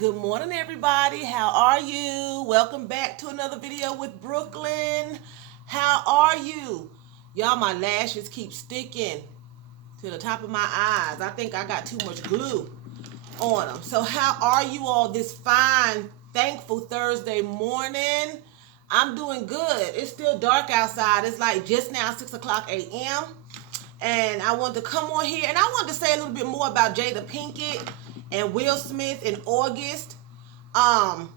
Good morning, everybody. How are you? Welcome back to another video with Brooklyn. How are you? Y'all, my lashes keep sticking to the top of my eyes. I think I got too much glue on them. So how are you all this fine, thankful Thursday morning? I'm doing good. It's still dark outside. It's like just now 6 o'clock a.m. And I wanted to come on here and I wanted to say a little bit more about Jada Pinkett and Will Smith in August. I'm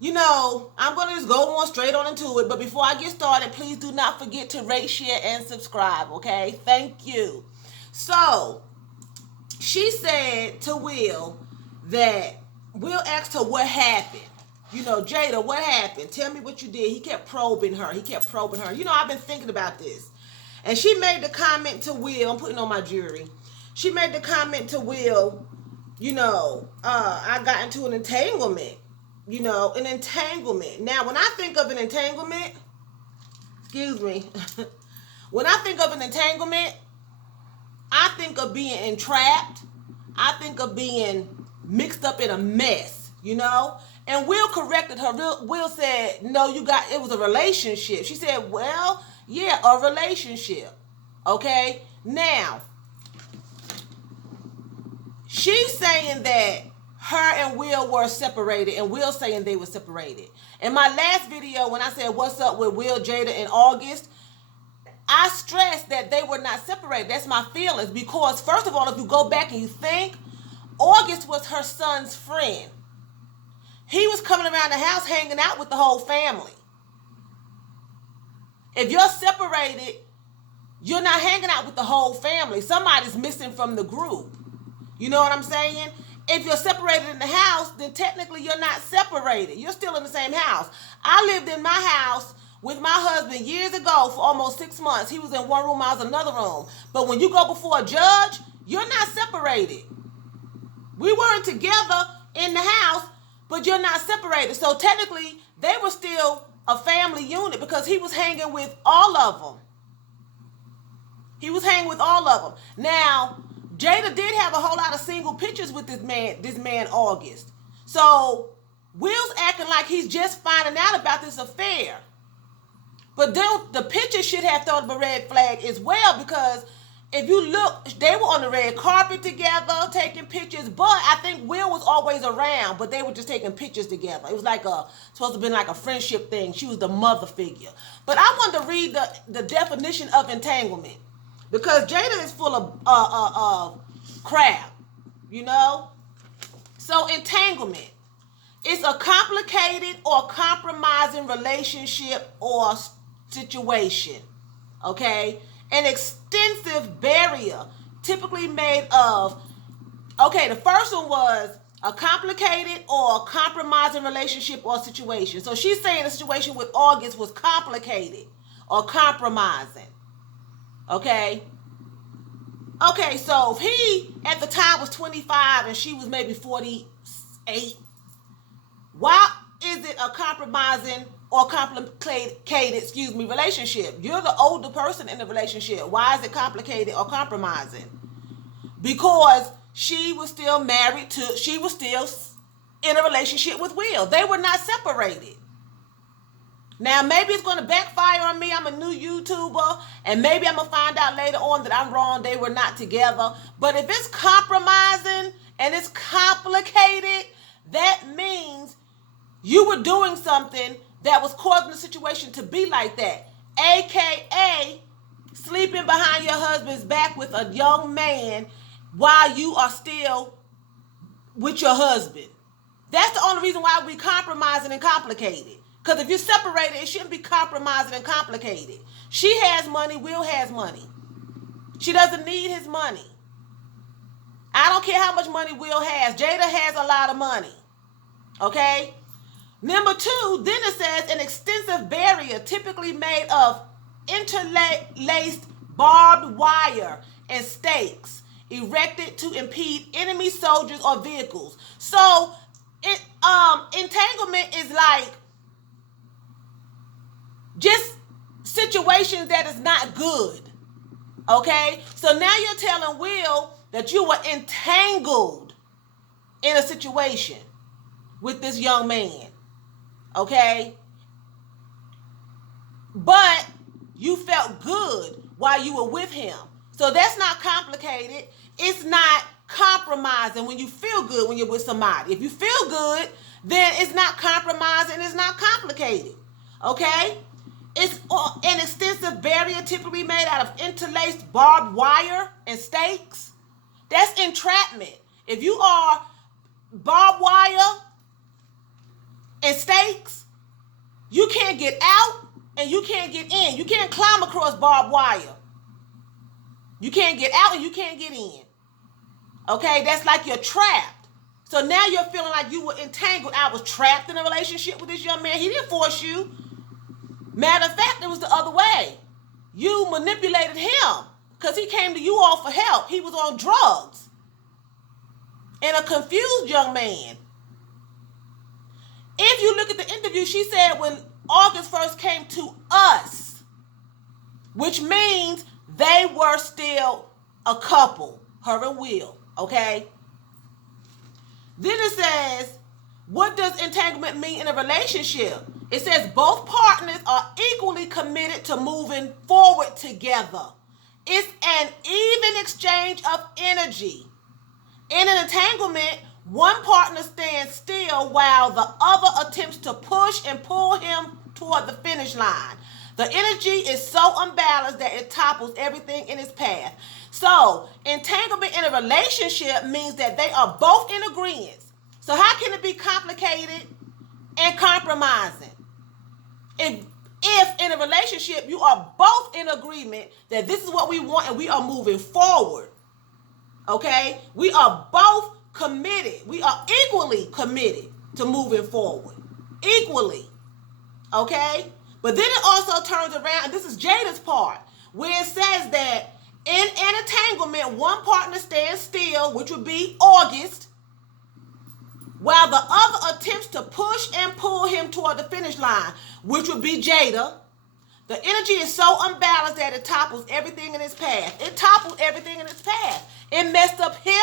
going to just go on straight on into it. But before I get started, please do not forget to rate, share, and subscribe, okay? Thank you. So, she said to Will that Will asked her what happened. Jada, what happened? Tell me what you did. He kept probing her. I've been thinking about this. And she made the comment to Will, I'm putting on my jewelry. She made the comment to Will, I got into an entanglement. An entanglement. Now, when I think of an entanglement, when I think of an entanglement, I think of being entrapped. I think of being mixed up in a mess, And Will corrected her. Will said, no, it was a relationship. She said, well, yeah, a relationship. Okay? Now, she's saying that her and Will were separated, and Will saying they were separated. In my last video, when I said what's up with Will, Jada in August, I stressed that they were not separated. That's my feelings. Because, first of all, if you go back and you think, August was her son's friend. He was coming around the house hanging out with the whole family. If you're separated, you're not hanging out with the whole family. Somebody's missing from the group. You know what I'm saying? If you're separated in the house, then technically you're not separated. You're still in the same house. I lived in my house with my husband years ago for almost 6 months. He was in one room, I was in another room. But when you go before a judge, you're not separated. We weren't together in the house, but you're not separated. So technically, they were still a family unit because he was hanging with all of them. Now, Jada did have a whole lot of single pictures with this man August. So, Will's acting like he's just finding out about this affair. But the picture should have thrown up a red flag as well, because if you look, they were on the red carpet together taking pictures, but I think Will was always around, but they were just taking pictures together. It was supposed to have been like a friendship thing. She was the mother figure. But I wanted to read the definition of entanglement, because Jada is full of crap, So entanglement is a complicated or compromising relationship or situation, okay? An extensive barrier typically made of, the first one was a complicated or compromising relationship or situation. So she's saying the situation with August was complicated or compromising. Okay, so if he at the time was 25 and she was maybe 48, why is it a compromising or complicated, relationship? You're the older person in the relationship. Why is it complicated or compromising? Because she was still in a relationship with Will. They were not separated. Now, maybe it's going to backfire on me. I'm a new YouTuber, and maybe I'm going to find out later on that I'm wrong. They were not together. But if it's compromising and it's complicated, that means you were doing something that was causing the situation to be like that. AKA sleeping behind your husband's back with a young man while you are still with your husband. That's the only reason why we compromising and complicated. Because if you're separated, it shouldn't be compromising and complicated. She has money, Will has money. She doesn't need his money. I don't care how much money Will has. Jada has a lot of money. Okay? Number 2, then it says an extensive barrier typically made of interlaced barbed wire and stakes erected to impede enemy soldiers or vehicles. So, entanglement is like just situations that is not good. Okay? So now you're telling Will that you were entangled in a situation with this young man, okay? But you felt good while you were with him. So that's not complicated. It's not compromising when you feel good when you're with somebody. If you feel good, then it's not compromising, it's not complicated, okay? It's an extensive barrier typically made out of interlaced barbed wire and stakes. That's entrapment. If you are barbed wire and stakes, you can't get out and you can't get in. You can't climb across barbed wire. You can't get out and you can't get in. Okay, that's like you're trapped. So now you're feeling like you were entangled. I was trapped in a relationship with this young man. He didn't force you. Matter of fact, it was the other way. You manipulated him because he came to you all for help. He was on drugs. And a confused young man. If you look at the interview, she said when August first came to us, which means they were still a couple, her and Will, okay? Then it says, what does entanglement mean in a relationship? It says both partners are equally committed to moving forward together. It's an even exchange of energy. In an entanglement, one partner stands still while the other attempts to push and pull him toward the finish line. The energy is so unbalanced that it topples everything in its path. So, entanglement in a relationship means that they are both in agreement. So how can it be complicated and compromising? If in a relationship you are both in agreement that this is what we want and we are moving forward, okay? We are both committed. We are equally committed to moving forward. Equally, okay? But then it also turns around, and this is Jada's part, where it says that in an entanglement, one partner stands still, which would be August, while the other attempts to push and pull him toward the finish line, which would be Jada. The energy is so unbalanced that it topples everything in its path. It toppled everything in its path. It messed up him.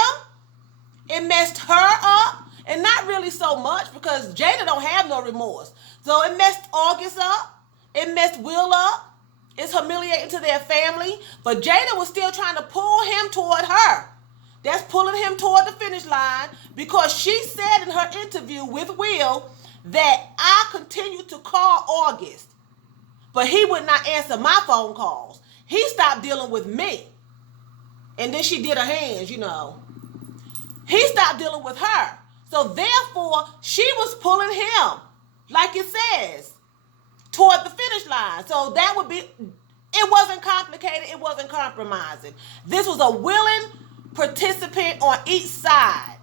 It messed her up. And not really so much because Jada don't have no remorse. So it messed August up. It messed Will up. It's humiliating to their family. But Jada was still trying to pull him toward her. That's pulling him toward the finish line because she said in her interview with Will that I continued to call August, but he would not answer my phone calls. He stopped dealing with me. And then she did her hands, you know. He stopped dealing with her. So therefore, she was pulling him, like it says, toward the finish line. So that would be, it wasn't complicated. It wasn't compromising. This was a willing participant on each side.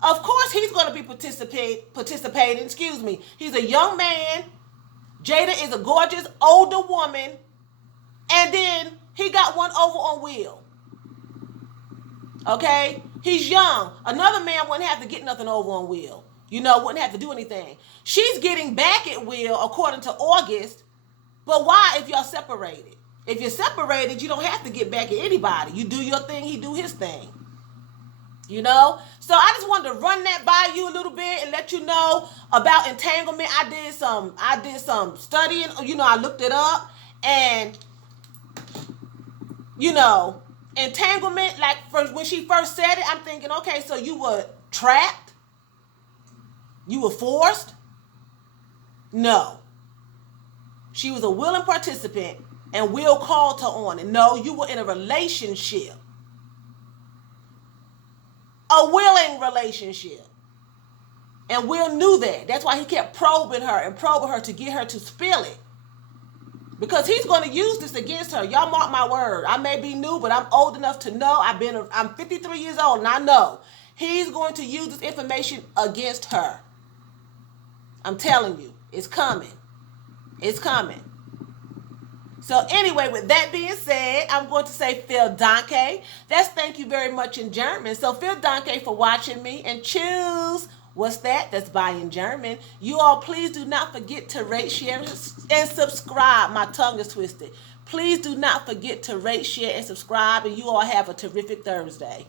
Of course, he's going to be participating. He's a young man. Jada is a gorgeous older woman. And then he got one over on Will. Okay? He's young. Another man wouldn't have to get nothing over on Will. You know, wouldn't have to do anything. She's getting back at Will according to August. But why if y'all separated? If you're separated, you don't have to get back at anybody. You do your thing, he do his thing. You know? So I just wanted to run that by you a little bit and let you know about entanglement. I did some studying. You know, I looked it up. And, you know, entanglement, like when she first said it, I'm thinking, okay, so you were trapped? You were forced? No. She was a willing participant and Will called her on it. No, you were in a relationship. A willing relationship. And Will knew that. That's why he kept probing her to get her to spill it. Because he's going to use this against her. Y'all mark my word. I may be new, but I'm old enough to know. I'm 53 years old and I know. He's going to use this information against her. I'm telling you, it's coming. It's coming. So anyway, with that being said, I'm going to say vielen Dank. That's thank you very much in German. So vielen Dank for watching me and choose. What's that? That's bye in German. You all please do not forget to rate, share, and subscribe. My tongue is twisted. Please do not forget to rate, share, and subscribe. And you all have a terrific Thursday.